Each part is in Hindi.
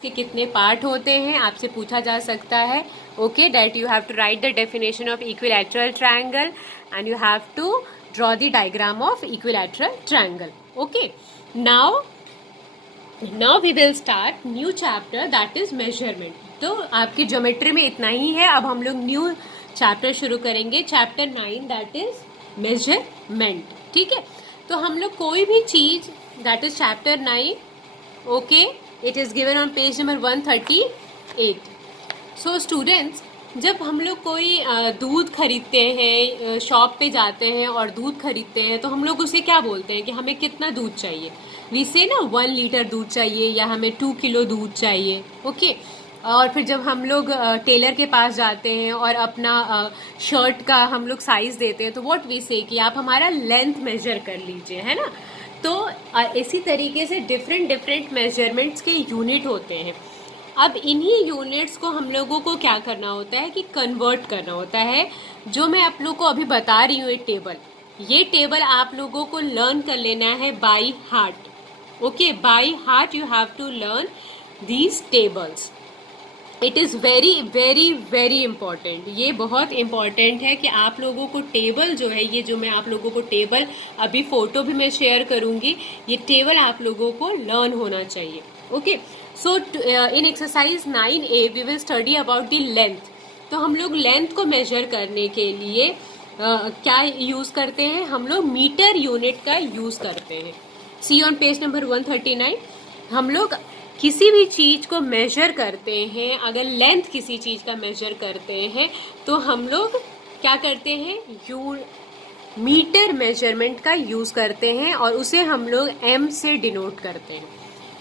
के कितने पार्ट होते हैं आपसे पूछा जा सकता है. Okay, that you have to write the definition of equilateral triangle and you have to draw the diagram of equilateral triangle. Okay, now we will start new chapter that is measurement. तो आपकी ज्योमेट्री में इतना ही है. अब हम लोग न्यू चैप्टर शुरू करेंगे, चैप्टर 9 दैट इज मेजरमेंट. ठीक है, तो हम लोग कोई भी चीज that is chapter 9. Okay, it is given on page number 138. So students, जब हम लोग कोई दूध खरीदते हैं, शॉप पे जाते हैं और दूध खरीदते हैं, तो हम लोग उसे क्या बोलते हैं कि हमें कितना दूध चाहिए. वी से ना 1 लीटर दूध चाहिए या हमें 2 किलो दूध चाहिए. ओके, और फिर जब हम लोग टेलर के पास जाते हैं और अपना शर्ट का हम लोग साइज देते हैं, तो व्हाट वी से कि आप हमारा लेंथ मेजर कर लीजिए, है ना. तो इसी तरीके से डिफरेंट मेजरमेंट्स के यूनिट होते हैं. अब इन्हीं यूनिट्स को हम लोगों को क्या करना होता है कि कन्वर्ट करना होता है. जो मैं आप लोगों को अभी बता रही हूँ ये टेबल आप लोगों को लर्न कर लेना है by heart. Okay, by heart you have to learn these tables. It is very very very important. ये बहुत इम्पॉर्टेंट है कि आप लोगों को टेबल जो है, ये जो मैं आप लोगों को टेबल अभी फोटो भी मैं शेयर करूंगी, ये टेबल आप लोगों को लर्न होना चाहिए. Okay, so in exercise 9A we will study about the length. तो हम लोग लेंथ को मेजर करने के लिए क्या यूज करते हैं, हम लोग मीटर यूनिट का यूज करते हैं. सी ऑन पेज नंबर 139. हम लोग किसी भी चीज को मेजर करते हैं, अगर लेंथ किसी चीज का मेजर करते हैं तो हम लोग क्या करते हैं, मीटर मेजरमेंट का यूज करते हैं और उसे हम लोग m से डिनोट करते हैं.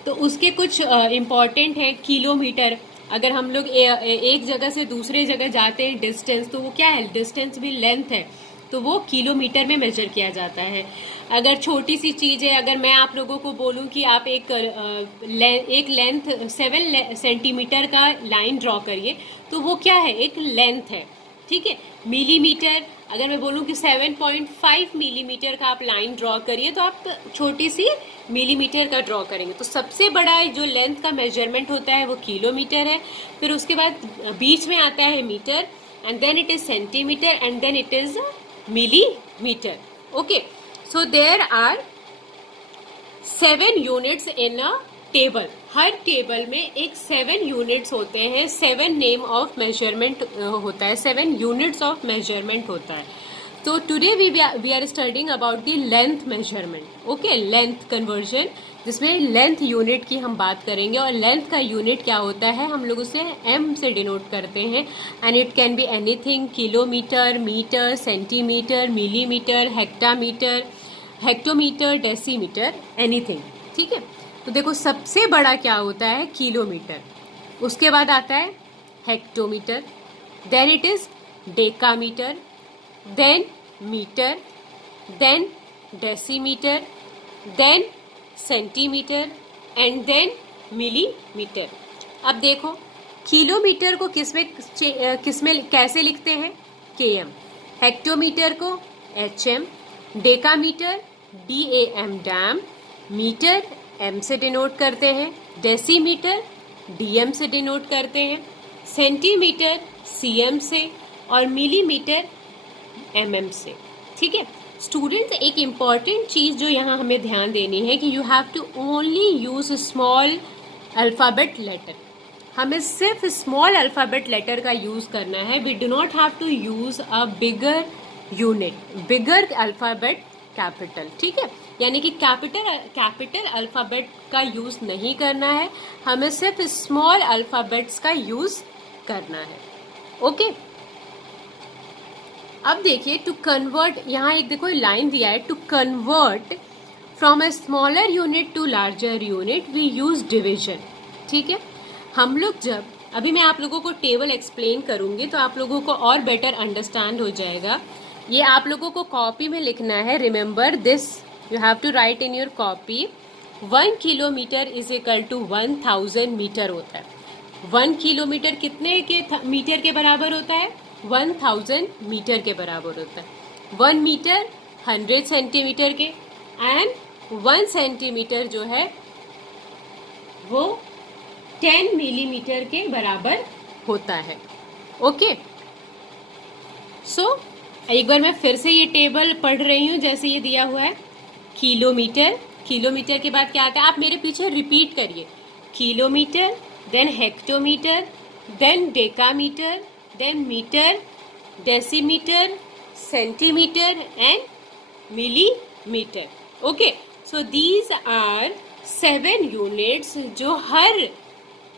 तो उसके कुछ इम्पॉर्टेंट है. किलोमीटर, अगर हम लोग एक जगह से दूसरे जगह जाते हैं डिस्टेंस, तो वो क्या है, डिस्टेंस भी लेंथ है, तो वो किलोमीटर में मेजर किया जाता है. अगर छोटी सी चीज है, अगर मैं आप लोगों को बोलूं कि आप एक लेंथ 7 सेंटीमीटर का लाइन ड्रॉ करिए, तो वो क्या है, एक लेंथ है. ठीक है, मिलीमीटर, अगर मैं बोलूं कि 7.5 मिलीमीटर का आप लाइन ड्रॉ करिए, तो आप छोटी सी मिलीमीटर का ड्रॉ करेंगे. तो सबसे बड़ा जो लेंथ का मेजरमेंट होता है वो किलोमीटर है. फिर उसके बाद बीच में आता है metre, and then it is centimetre, and then it is millimeter. Okay, so there are 7 units in a table. Her table में एक 7 यूनिट्स होते हैं, 7 नेम ऑफ मेजरमेंट होता है, 7 यूनिट्स ऑफ मेजरमेंट होता है. तो today we are studying about the length measurement. Okay, length conversion, जिसमें लेंथ यूनिट की हम बात करेंगे. और लेंथ का यूनिट क्या होता है, हम लोग उसे m से डिनोट करते हैं. And it can be anything, kilometre, metre, centimetre, millimetre, hectometre, hectometre, decimetre, anything. ठीक है, तो देखो सबसे बड़ा क्या होता है, किलोमीटर. उसके बाद आता है hectometre, then it is decametre, then metre, then decimetre, then centimetre, and then millimetre. अब देखो किलोमीटर को किसमें कैसे लिखते हैं, km, हेक्टोमीटर को hm, decametre DAM dam, metre m से डिनोट करते हैं, डेसीमीटर DM से डिनोट करते हैं, सेंटीमीटर cm से, और मिलीमीटर mm से. ठीक है स्टूडेंट्स, एक इम्पॉर्टेंट चीज़ जो यहाँ हमें ध्यान देनी है कि you have to only use small alphabet letter. हमें सिर्फ स्मॉल अल्फ़ाबेट लेटर का यूज़ करना है. We do not have to use a bigger unit, bigger alphabet capital. ठीक है, यानी कि कैपिटल अल्फ़ाबेट का यूज़ नहीं करना है, हमें सिर्फ स्मॉल अल्फ़ाबेट्स का यूज़ करना है. ओके, अब देखिए टू कन्वर्ट, यहाँ एक देखो लाइन दिया है, to convert from a smaller unit to larger unit we use division. ठीक है, हम लोग जब अभी मैं आप लोगों को टेबल एक्सप्लेन करूंगी तो आप लोगों को और बेटर अंडरस्टैंड हो जाएगा. ये आप लोगों को कॉपी में लिखना है. Remember this, you have to write in your copy. 1 kilometre is equal to 1000 metre होता है. 1 किलोमीटर कितने के मीटर के बराबर होता है, 1000 मीटर के बराबर होता है. 1 मीटर 100 सेंटीमीटर के, एंड 1 सेंटीमीटर जो है वो 10 मिलीमीटर के बराबर होता है। ओके, सो एक बार मैं फिर से ये टेबल पढ़ रही हूँ जैसे ये दिया हुआ है। किलोमीटर, किलोमीटर के बाद क्या आता है, आप मेरे पीछे रिपीट करिए। Kilometre, then hectometre, then decametre, then metre, decimetre, centimetre and millimetre. Okay, so these are 7 units जो हर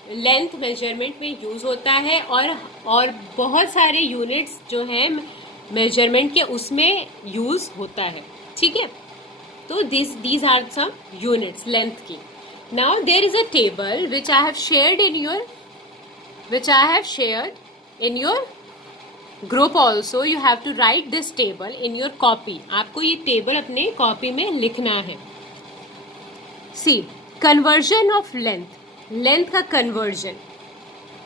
लेंथ मेजरमेंट में यूज होता है, और बहुत सारे यूनिट्स जो हैं मेजरमेंट के उसमें यूज होता है। ठीक है, तो these are some units length की. Now there is a table which I have shared in your group also. You have to write this table in your copy. आपको ये टेबल अपने कॉपी में लिखना है। See, conversion of length का conversion।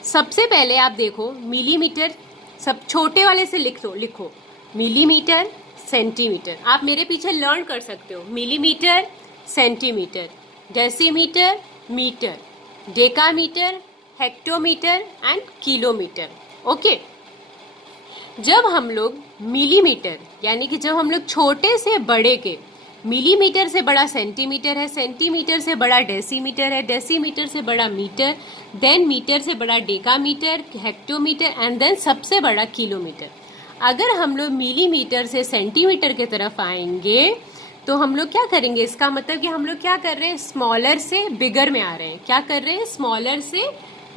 सबसे पहले आप देखो मिलीमीटर, सब छोटे वाले से लिखो मिलीमीटर, सेंटीमीटर। आप मेरे पीछे लर्न कर सकते हो। Millimetre, centimetre, decimetre, metre, decametre, hectometre and kilometre. Okay, जब हम लोग मिलीमीटर यानी कि जब हम लोग छोटे से बड़े के, मिलीमीटर से बड़ा सेंटीमीटर है, सेंटीमीटर से बड़ा डेसीमीटर है, डेसीमीटर से बड़ा मीटर, देन मीटर से बड़ा डेकामीटर, हेक्टोमीटर एंड देन सबसे बड़ा किलोमीटर। अगर हम लोग मिलीमीटर से सेंटीमीटर की तरफ आएंगे तो हम लोग क्या करेंगे, इसका मतलब कि हम लोग क्या कर रहे हैं, स्मॉलर से बिगर में आ रहे हैं। क्या कर रहे हैं, स्मॉलर से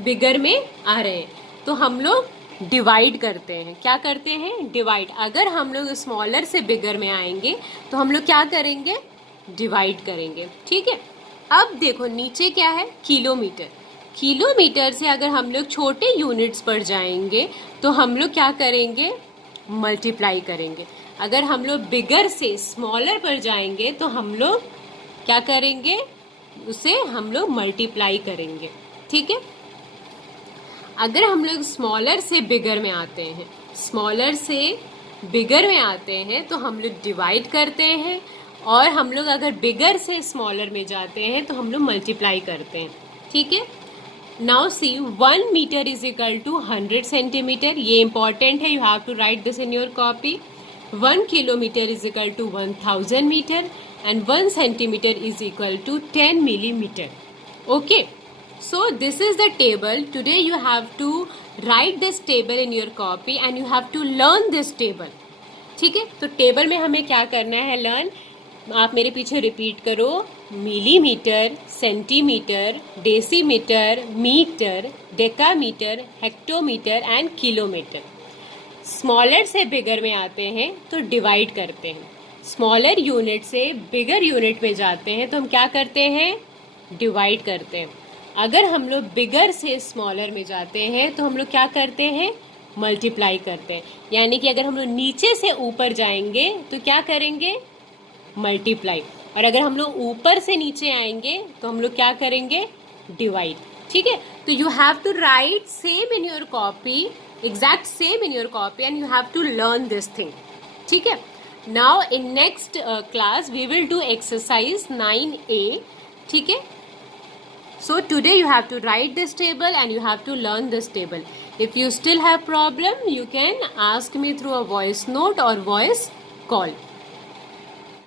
बिगर में आ रहे हैं। तो हम लोग डिवाइड करते हैं। क्या करते हैं, डिवाइड। अगर हम लोग स्मॉलर से बिगर में आएंगे तो हम लोग क्या करेंगे, डिवाइड करेंगे। ठीक है, अब देखो नीचे क्या है, किलोमीटर। किलोमीटर से अगर हम लोग छोटे यूनिट्स पर जाएंगे तो हम लोग क्या करेंगे, मल्टीप्लाई करेंगे। अगर हम लोग बिगर से स्मॉलर पर जाएंगे तो हम लोग क्या करेंगे, उसे हम लोग मल्टीप्लाई करेंगे। ठीक है, अगर हम लोग स्मॉलर से बिगर में आते हैं, स्मॉलर से बिगर में आते हैं तो हम लोग डिवाइड करते हैं, और हम लोग अगर बिगर से स्मॉलर में जाते हैं तो हम लोग मल्टीप्लाई करते हैं। ठीक है, now see 1 metre is equal to 100 centimetre. ये इंपॉर्टेंट है, you have to write this in your copy. 1 kilometre is equal to 1000 metre and 1 centimetre is equal to 10 millimetre. Okay, so this is the table. Today you have to write this table in your copy and you have to learn this table. ठीक है, तो टेबल में हमें क्या करना है, लर्न। आप मेरे पीछे रिपीट करो, millimetre, centimetre, decimetre, metre, decametre, hectometre and kilometre. Smaller से बिगर में आते हैं तो डिवाइड करते हैं, स्मॉलर यूनिट से बिगर यूनिट में जाते हैं तो हम क्या करते हैं, डिवाइड करते हैं। अगर हम लोग बिगर से स्मॉलर में जाते हैं तो हम लोग क्या करते हैं, मल्टीप्लाई करते हैं। यानी कि अगर हम लोग नीचे से ऊपर जाएंगे तो क्या करेंगे, मल्टीप्लाई, और अगर हम लोग ऊपर से नीचे आएंगे तो हम लोग क्या करेंगे, डिवाइड। ठीक है, तो you have to write same in your copy, exact same in your copy and you have to learn this thing. ठीक है, now in next class we will do exercise 9A. ठीक है, so today you have to write this table and you have to learn this table. If you still have problem, you can ask me through a voice note or voice call.